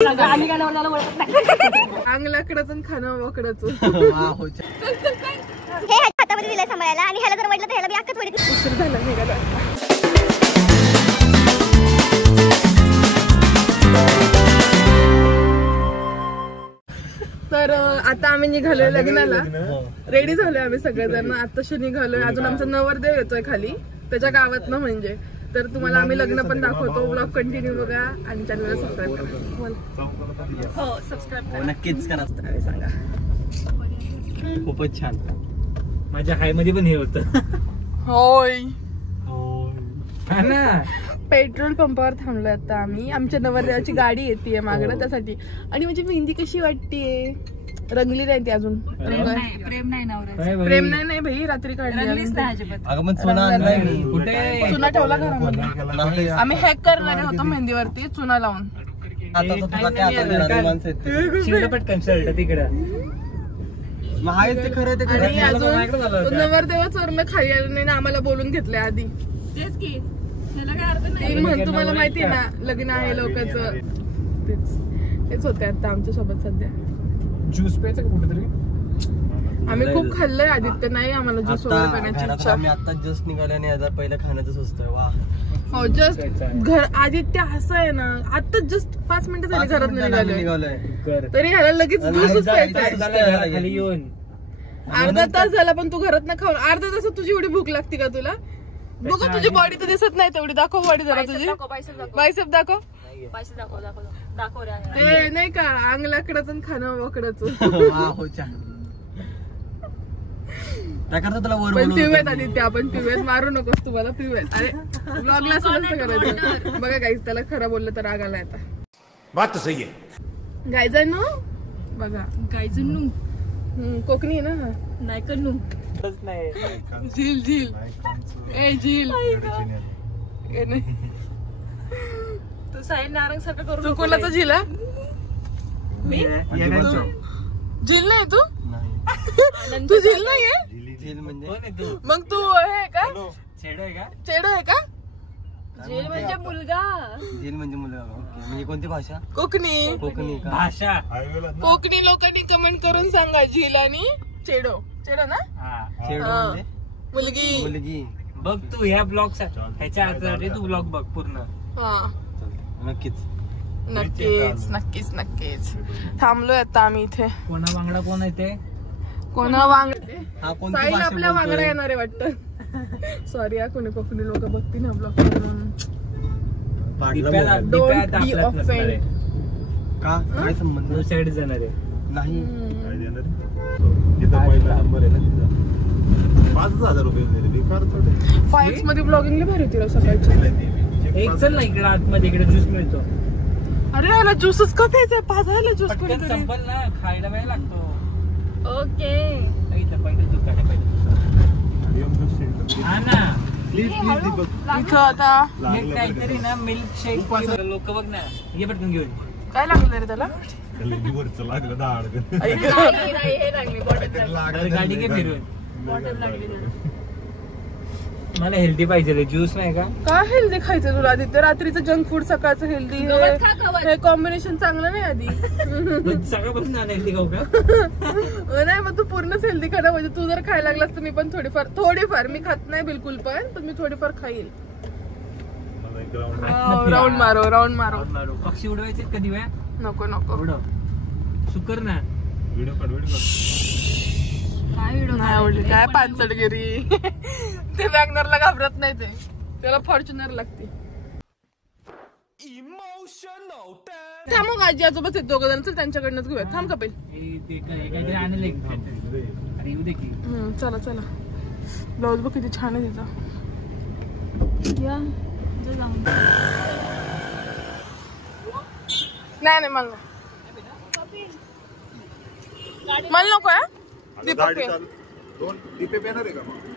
आम्ही काय नावाला ओळखत नाही. अंग लाकडाचं खाणं वाकडाचं. हे हातामध्ये दिलंय सांभाळायला आणि ह्याला जर म्हटलं तर ह्याला बी अक्कच वडी. उशीर झाला निघाला. तर आता आम्ही निघालोय लग्नाला. रेडी झालोय आम्ही सगळेजण. आताशी निघालोय. अजून आमचा नवरदेव येतोय खाली त्याच्या गावातनं. म्हणजे तर तुम्हाला आम्ही लग्न पण दाखवतो. ब्लॉग कंटिन्यू बघा आणि चॅनलला सबस्क्राईब करा. हो सबस्क्राईब करा नक्कीच करा. सांगा. खूपच छान. माझ्या हाय मध्ये पण हे होतं. होय ना पेट्रोल पंपावर थांबलोय आता आम्ही. आमच्या नवरदेवाची गाडी येते मागणं त्यासाठी. आणि म्हणजे मेहंदी कशी वाटतेय. रंगली नाही ती अजून. प्रेम नाही नवऱ्याचं. प्रेम नाही भाई. रात्री काढली. कुठे चुना ठेवला घरामध्ये. आम्ही हॅक करणारे होतो मेहंदीवरती चुना लावून. पटकन शर्ट तिकडं. आणि अजून नवरदेवाच वरनं खाली आलं नाही ना. आम्हाला बोलून घेतलंय आधी. तेच की त्याला काय अर्थ नाही. म्हण तुम्हाला माहिती ना लग्न आहे लोकांचं. तेच होते आता आमच्या सोबत सध्या. ज्यूस प्यायचं का कुठेतरी. आम्ही खूप खाल्लंय आदित्य. नाही आम्हाला ज्यूस वगैरे पिण्याची इच्छा. आम्ही आता जस्ट निघाले आणि आता पहिलं खाण्याचं सुचतोय. वा हो जस्ट घर आदित्य असं आहे ना. आता जस्ट 5 मिनिटं झाली घरात निघालोय तरी ह्याला लगेच ज्यूसच प्यायचंय. खाली येऊन अर्धा तास झाला पण तू घरात ना खाऊन. अर्धा तासात तुझी एवढी भूक लागते का तुला. बघ तुझी बॉडी तर दिसत नाही तेवढी. दाखव बॉडी जरा तुझी. बायसेप दाखव. दाखव रे. ते नाही का अंग लाकडाचं खाणं वाकडाचं. पण पिऊयात आदित्य. आपण पिऊयात. मारू नकोस तुम्हाला. पिऊयात. अरे ब्लॉगला असं नसतं करायचं. बघा गाईज त्याला खरं बोललं तर राग आलाय आता. बात तो सही है. गायजांनो बघा. गायजनू कोकणी आहे ना. नाही कन्नू. झील झील. ए झील. तू साई नारंग सारखं करू. तू कोणाचा झील आहे. झील नाही तू. तू झील नाहीये. मग तू हे का चेडो आहे का. चेडो आहे का. झेल म्हणजे मुलगा. झेल म्हणजे मुलगा. म्हणजे कोणती भाषा. कोकणी. कोकणी का. भाषा. कोकणी लोकांनी कमेंट करून सांगा. झील आणि चेडो. चेडो ना. चेडो म्हणजे मुलगी. मुलगी. बघ तू ह्या ब्लॉग ह्याच्या आधी तू ब्लॉग बघ पूर्ण. हा नक्कीच नक्कीच नक्कीच नक्कीच. थांबलोय आता आम्ही इथे. कोणा वांगडा कोण आहे ते. कोणा वांग साईल भाषा आपल्या बोलतोय? वांगडा येणार आहे वाटतं. सॉरी या कोणी कोकणी लोक बघतील ना ब्लॉग करून. Don't be offended. का काय संबंध. दुसरीकडे जाणार आहे. नाही. फाईट्स मध्ये ब्लॉगिंगला भारी होती सकाळची. एक चल ना इकडे आतमध्ये. इकडे ज्यूस मिळतो. अरे याला ज्यूसच का प्यायचंय. 5 झालं ज्यूस पटकन कोणीतरी. संपल ना. खायला वेळ लागतो. ओके. पहिलं दूध काढा हा ना. इथं आता काहीतरी ना मिल्क शेक लोक बघ ना. ये पटकन घेऊन. काय लागलं रे त्याला. हे लागली बॉटल. गाडी घे फिरून. मला हेल्दी पाहिजे. ज्यूस नाही का. काय हेल्दी खायचं तुला आदित्य. रात्रीचं जंक फूड सकाळचं हेल्दी. हे कॉम्बिनेशन चांगलं नाही आधी. सगळ्यापासून हेल्दी खाऊ का. नाही मग तू पूर्णच हेल्दी खाणं. म्हणजे तू जर खायला लागलास तर मी पण थोडीफार मी खात नाही बिलकुल पण मी थोडीफार खाईल. राऊंड मारो. पक्षी उडवायचे कधी वेळा. नको नको उडव. सुकर ना. नाही आवडली. काय पानसटगिरी. ते वॅगनरला घाबरत नाही. ते त्याला फॉर्च्युनर लागते. थांब मग आजी आजोबाच आहेत 2 जण. चल त्यांच्याकडनंच घेऊया. थांब कपिल. काहीतरी आणलं येऊ दे की. चला चला. ब्लाऊज बघ किती छान आहे तिचा. नाही मला मला नको आहे. दीपक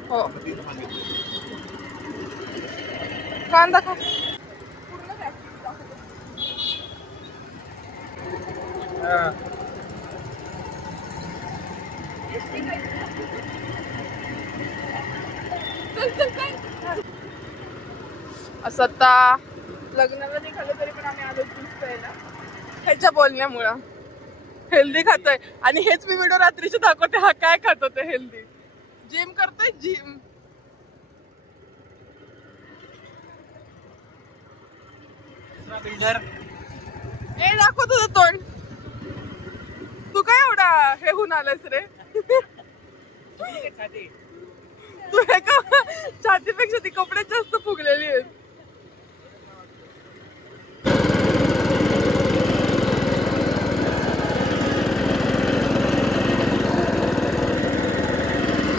हो कांदा खा. असं आता लग्नाला निघालो तरी पण आम्ही आलो ज्यूस प्यायला. ह्याच्या बोलण्यामुळं हेल्दी खातोय आणि हेच मी व्हिडिओ रात्रीचे दाखवते. हा काय खातो ते हेल्दी. जिम करतोय जिम. बिल्डर ए दाखव तुझं तोंड. तू काय एवढा हे होऊन आलास रे. तू एका छातीपेक्षा ती कपडे जास्त फुगलेली आहेत.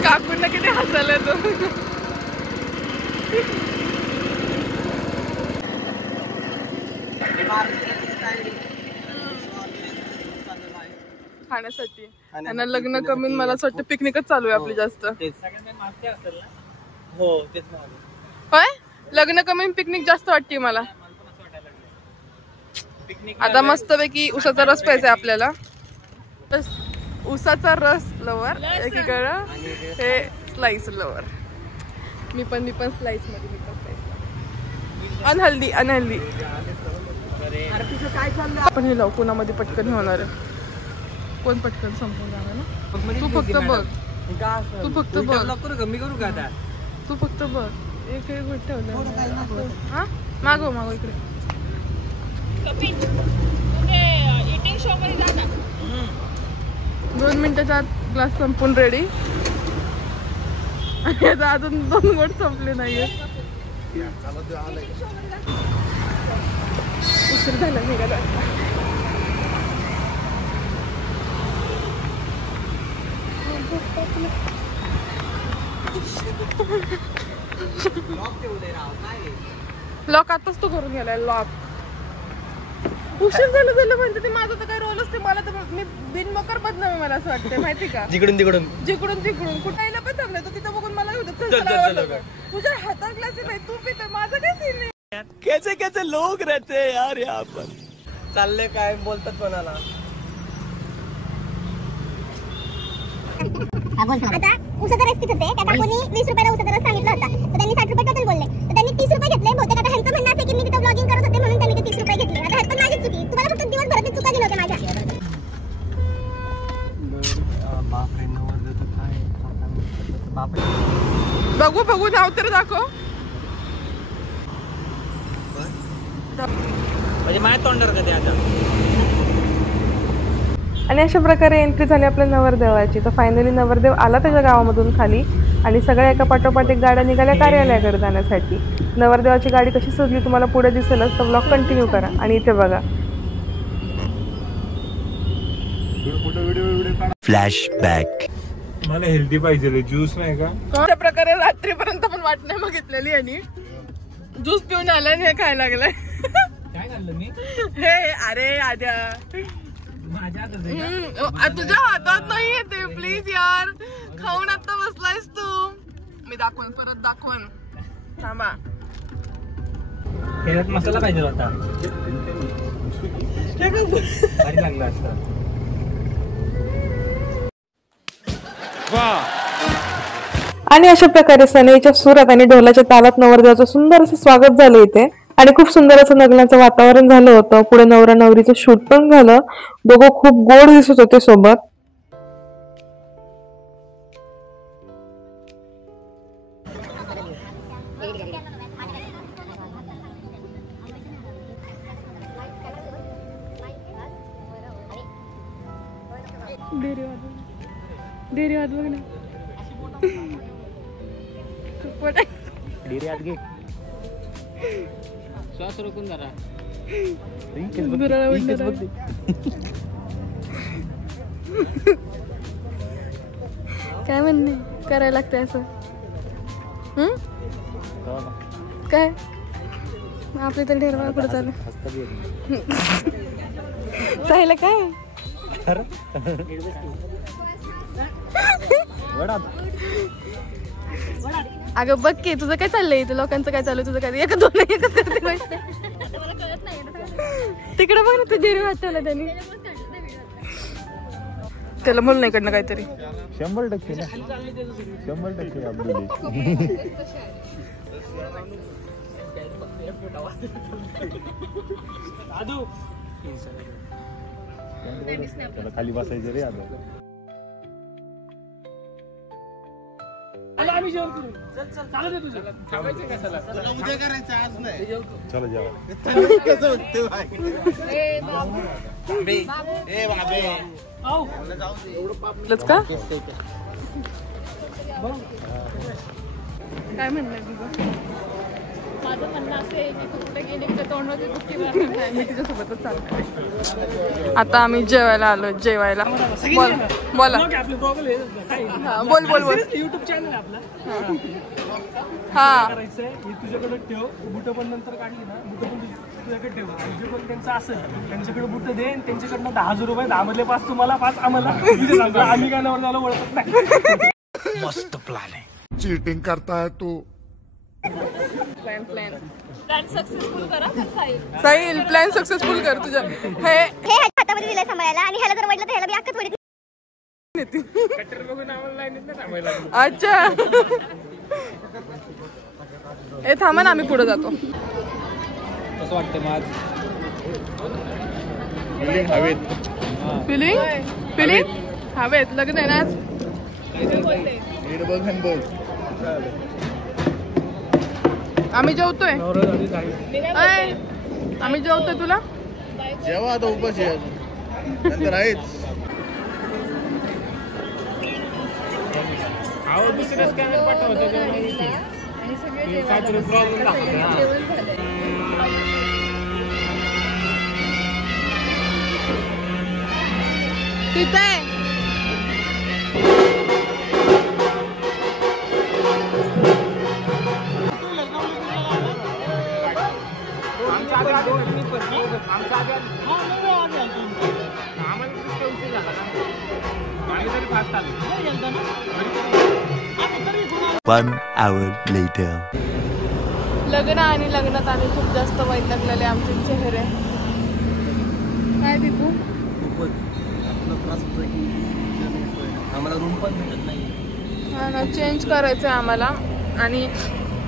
काकूंना किती हसायला तो. खाण्यासाठी त्यांना लग्न कमी. मला असं वाटतं पिकनिकच चालू आहे आपली जास्त. हो तेच होय लग्न कमी पिकनिक जास्त वाटते मला. आता मस्तपैकी उसाचा रस प्यायचा आपल्याला. उसाचा रस लवर एकीकडं हे स्लाइस लवर. मी पण स्लाइस मध्ये अनहेल्दी. पण हे लवकुनामध्ये पटकन होणार आहे. कोण पटकन संपून जाणार ना. तू फक्त बघ. तू फक्त बघ. कमी करू का आता. तू फक्त बघ. एक गोष्ट ठेवलं. हा मागव इकडे. इटिंग शो मध्ये जा ना. 2 मिनिटाच्या आत ग्लास संपून रेडी. आणि आता अजून 2 गोट संपले नाहीये. उशीर झाला निघाला. लॉक आताच तो करून गेलाय. लॉक उशीर झालं म्हणजे ते माझं तर काय रोल असते. मला तर मी बिनमोकर बदनामी मला असं वाटतं माहिती का. जिकडून जिकडून कुठायला पण थांबलं तो तिथं बघून मला तुझ्या हातात ग्लास आहे तू पितो. माझं काय सीन आहे. कैसे लोग रहते हैं यार यहाँ पर. चालले काय बोलतात कोणाला. आता उसाचा रस पित होते. त्या काकूनी 20 रुपयाला उसाचा रस सांगितला होता तर त्यांनी 60 रुपये टोटल बोलले. तर त्यांनी 30 रुपये घेतले. बहुतेक आता ह्यांचं म्हणणं असेल की मी तिथं ब्लॉगिंग करत होते म्हणून त्यांनी ते 30 रुपये घेतले. आता ह्यात पण माझी चुकी. तुम्हाला फक्त दिवसभरात चुका दिल्या होत्या माझ्या. बापरे नवर काय बापरे. बघू नाव तर दाखव. म्हणजे माझ्या तोंडावर कधी आता. आणि अशा प्रकारे एंट्री झाली आपल्या नवरदेवाची. तर फायनली नवरदेव आला त्याच्या गावामधून खाली आणि सगळ्या एका पाठोपाठ एक गाड्या निघाल्या कार्यालयाकडे जाण्यासाठी. नवरदेवाची गाडी कशी सजली तुम्हाला पुढे दिसेलच. तर ब्लॉग कंटिन्यू करा. आणि इथे बघा फ्लॅशबॅक. मला हेल्दी पाहिजे ज्यूस नाही का. अशा प्रकारे रात्रीपर्यंत पण वाट नाही बघितलेली आणि ज्यूस पिऊन आला आणि हे खायला लागलाय. काय खाल्लं मी. हे अरे आद्या माझ्या तुझ्या हातात नाहीये ते. प्लीज यार खाऊन आता बसलायस तू. मी दाखवून परत दाखवून थांबा. ह्याच्यात मसाला पाहिजे होता. भारी लागला असता. आणि अशा प्रकारे सनईच्या सुरात आणि ढोलाच्या तालात नवरदेवाचं सुंदर असं स्वागत झालं इथे. आणि खूप सुंदर असं लग्नाचं वातावरण झालं होतं. पुढे नवरा नवरीचं शूट पण झालं. दोघं खूप गोड दिसत होते सोबत. श्वास रोखून जरा. काय म्हणणे करायला लागतंय असं. काय आपली तर ढेरवा पुढे चालू. साहिला काय अगं बघ की तुझं काय चाललंय इथं. लोकांचं काय चालू तुझं काय. एक दोन एकच करते गोष्ट. तिकडे बघ ना तू जेरी वाटवला त्यांनी. त्याला म्हणून नाही कडनं काहीतरी. 100% ना 100% साधू त्याला खाली बसायचं रे आता. चला जेवा. का काय म्हणणार तुझं? माझं म्हणणं असं आहे की तू कुठे गेली की तोंडाची दुःखी नाही. मी तिच्यासोबतच चालते. आता आम्ही जेवायला आलो. जेवायला बोला. बोल बोल बोल. युट्यूब चॅनल आपला हा करायचंय. हे तुझ्याकडे ठेव. बुट पण नंतर काढली ना, बुट पण तुझ्याकडे ठेव. जे पण त्यांचं असेल त्यांच्याकडे बुट दे. त्यांच्याकडनं 10,000 रुपये, 10 मधले 5 तुम्हाला, 5 आम्हाला. आम्ही काय नवर झालं ओळखत नाही. मस्त प्लान है. चीटिंग करता है तू. प्लॅन सक्सेसफुल करा साहिल. प्लॅन सक्सेसफुल कर तुझ्या. हे हातामध्ये दिलंय सांभाळायला आणि ह्याला जर म्हटलं तर ह्याला बी अक्कच वडीत. अच्छा. हे थांबा ना, आम्ही पुढे जातो. कसं वाटतं मग आज? फिलिंग हवेत. लग्न आहे ना आज. आम्ही जेवतोय. आम्ही जेवतोय. तुला जेव्हा आता उपाशी नंतर आहेच. दुसऱ्या स्कॅनर पाठवतो. तिथे One hour later. लग्न आणि लग्नात आम्ही खूप जास्त वैतागलेले आमचे चेहरे. काय दीपू? आम्हाला रूम पण भेटत नाही. हा ना, चेंज करायचं आहे आम्हाला. आणि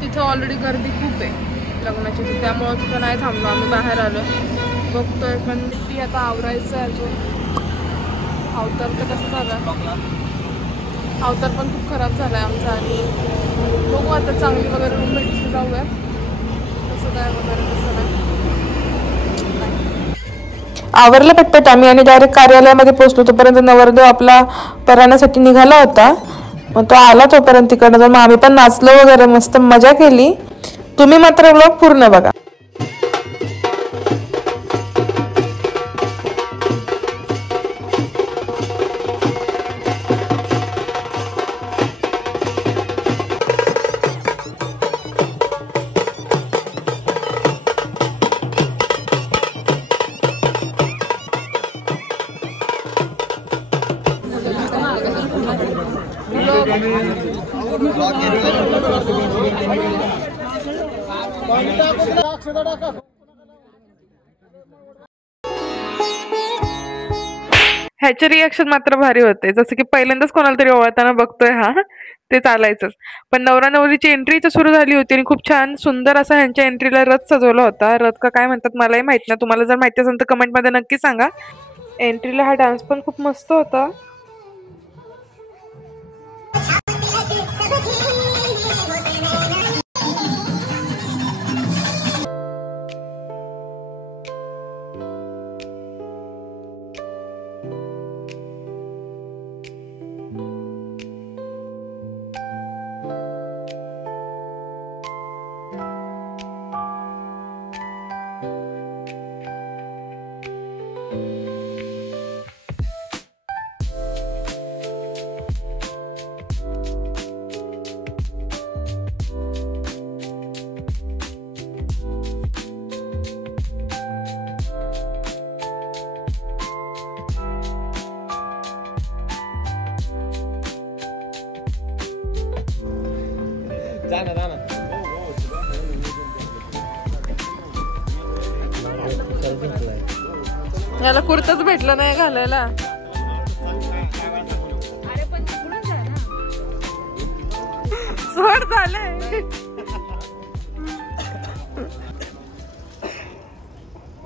तिथं ऑलरेडी गर्दी खूप आहे लग्नाची, त्यामुळं तिथं नाही थांबलो. आम्ही बाहेर आलो बघतोय. पण ती आता आवरायचं आहे अजून. अवतार तर कसं झालं, अवतार पण खूप खराब झाला आहे आमचा. आणि बघू आता चांगली वगैरे रूम भेटली जाऊया. कसं काय वगैरे कसं नाही. आवरलं पटपट आम्ही आणि डायरेक्ट कार्यालयामध्ये पोहोचलो. तोपर्यंत नवरदेव आपला पराण्यासाठी निघाला होता. मग तो आला तोपर्यंत तिकडनं जाऊन मग आम्ही पण नाचलो वगैरे, मस्त मजा केली. तुम्ही मात्र व्लॉग पूर्ण बघा. ह्याचे रिॲक्शन मात्र भारी होते. जसं की पहिल्यांदाच कोणाला तरी ओवाळताना बघतोय हा, ते चालायचंच. पण नवरा नवरीची एंट्री इथं सुरू झाली होती आणि खूप छान सुंदर असा ह्यांच्या एंट्रीला रथ सजवला होता. रथ का काय म्हणतात मलाही माहित नाही. तुम्हाला जर माहिती असेल तर कमेंटमध्ये नक्की सांगा. एंट्रीला हा डान्स पण खूप मस्त होता. याला कुर्ताच भेटलं नाही घालायला. सोड झालंय.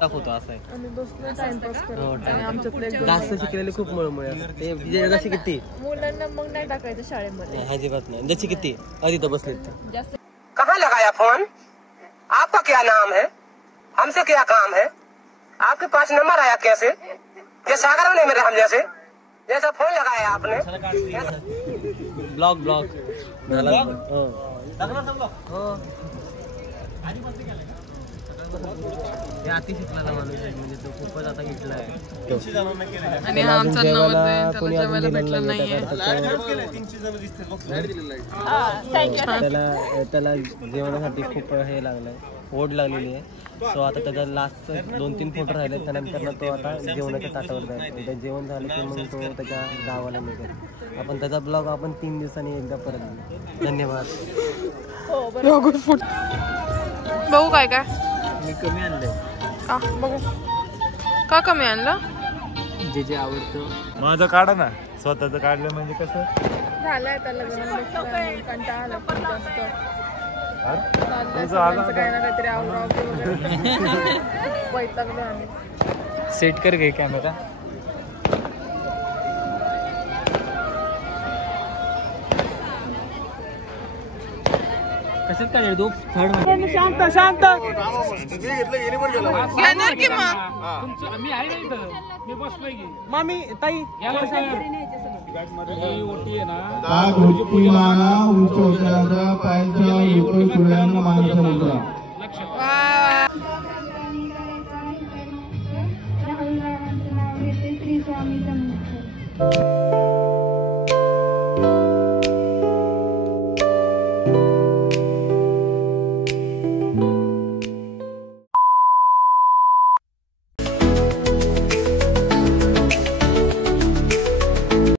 दाखवतो असं आहे. आणि बसलो टाइमपास करत आणि आमच्यातले एक जास्त शिकलेले खूप मुळे ते जशी किती मुलांना मग नाही टाकायचं शाळेमध्ये. अजिबात नाही जशी किती आधी तर बसले जास्त कहाँ लगाया फोन? आपका क्या नाम है? हमसे क्या काम है? आपके पास नंबर आया कैसे? ये सागर ने मेरे हम जैसे जैसा फोन लगाया आपने. ब्लॉग झाला. हे अति शिकलेला माणूस आहे म्हणजे तो खूपच आता घेतला आहे. आणि हा आमचा नवरदेव त्याला जेवायला भेटलं नाहीये. त्याला जेवणासाठी खूप हे लागलंय ओढ लागलेली आहे. सो आता त्याचा लास्ट 2-3 फोटो राहिले त्यानंतर तो आता जेवणाच्या ताटावर जायचं. त्या जेवण झालं की मग तो त्याच्या गावाला निघेल. आपण त्याचा ब्लॉग आपण 3 दिवसांनी एकदा परत घेऊ. धन्यवाद. बघू काय काय मी कमी आणलंय. का बघू का कमी आणलं? जे आवडतं माझं काढा ना स्वतःच काढलं म्हणजे कसं झालंय त्याला कंटाळा आला खूप जास्त. चाललंय तुझं आलं सगळ्यांचं काही ना काहीतरी आवरावते वगैरे. वैतागलो आम्ही. सेट कर घे कॅमेरा. कशात काढेल तो थर्ड शांत घेणार की मग मी आहे नाही इथं. मी बसलोय की मामी ताई स्वामी